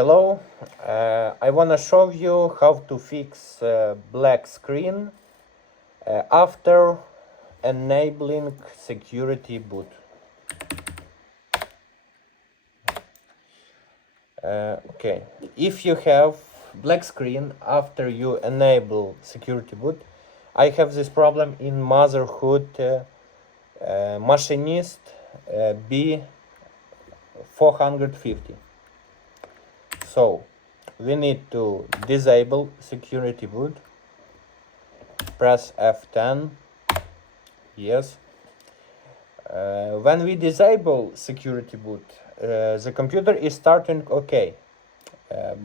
Hello, I want to show you how to fix black screen after enabling security boot. Okay, if you have black screen after you enable security boot, I have this problem in motherhood Machinist B450. So we need to disable security boot, press F10, yes. When we disable security boot, the computer is starting okay,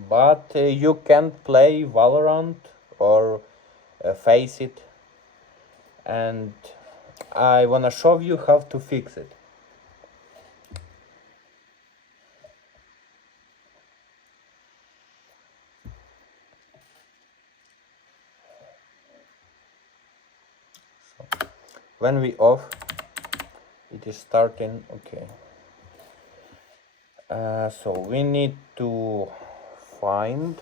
but you can't play Valorant or Faceit, and I wanna show you how to fix it. When we off, it is starting okay. So we need to find,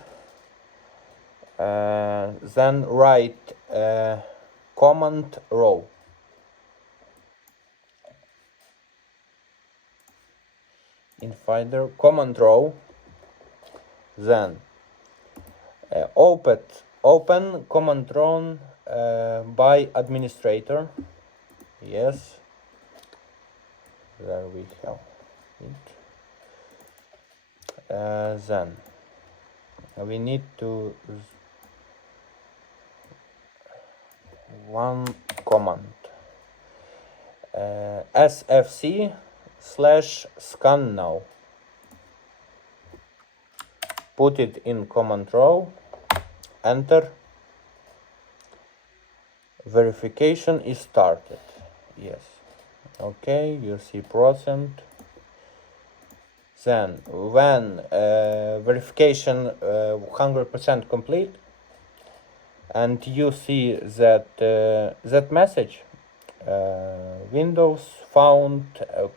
then write command row. In Finder, command row, then open command run by administrator. Yes, there we have it. Then we need to one command sfc/scannow. Put it in command row, enter. Verification is started. Yes, okay, you see %. Then when verification 100% complete, and you see that that message, Windows found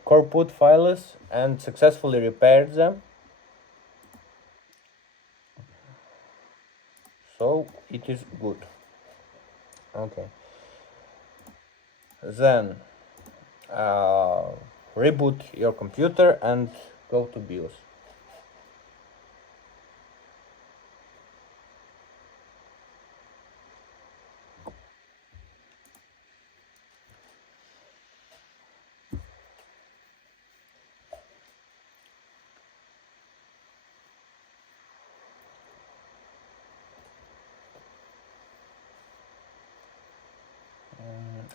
core boot files and successfully repaired them. So it is good. Okay. Then reboot your computer and go to BIOS.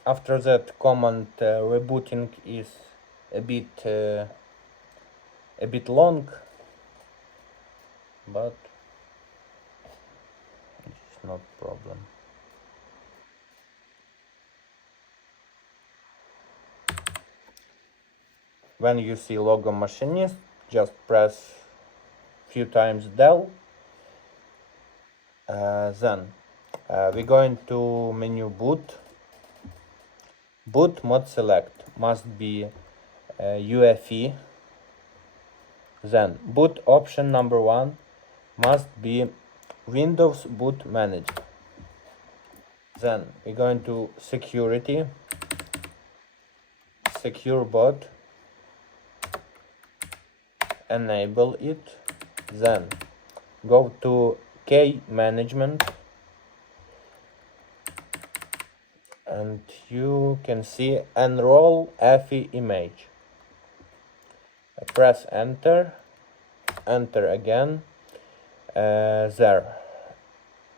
After that, command rebooting is a bit long, but it's not problem. When you see logo machinist, just press few times del. Then we're going to menu boot. Boot mode select must be UEFI. Then boot option number 1 must be Windows Boot Manager. Then we're going to security, secure boot, enable it. Then go to key management, and you can see enroll EFI image. Press enter, enter again. There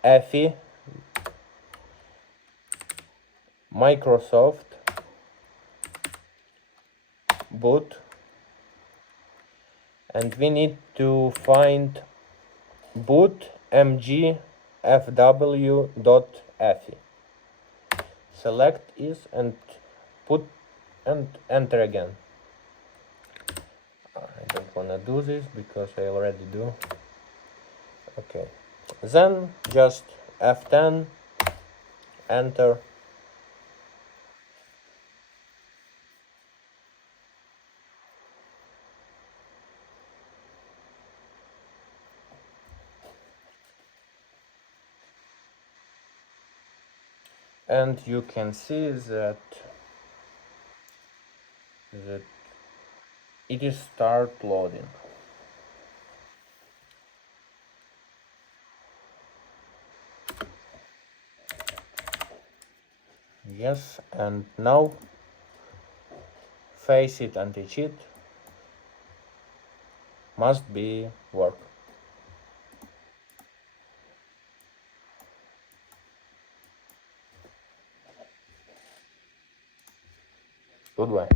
EFI Microsoft boot, and we need to find boot mgfw.efi. Select is and put and enter again. I don't wanna do this because I already do. Okay, then just F10, enter. and you can see that it is start loading. Yes, and now Faceit anti-cheat must be work. Goodbye.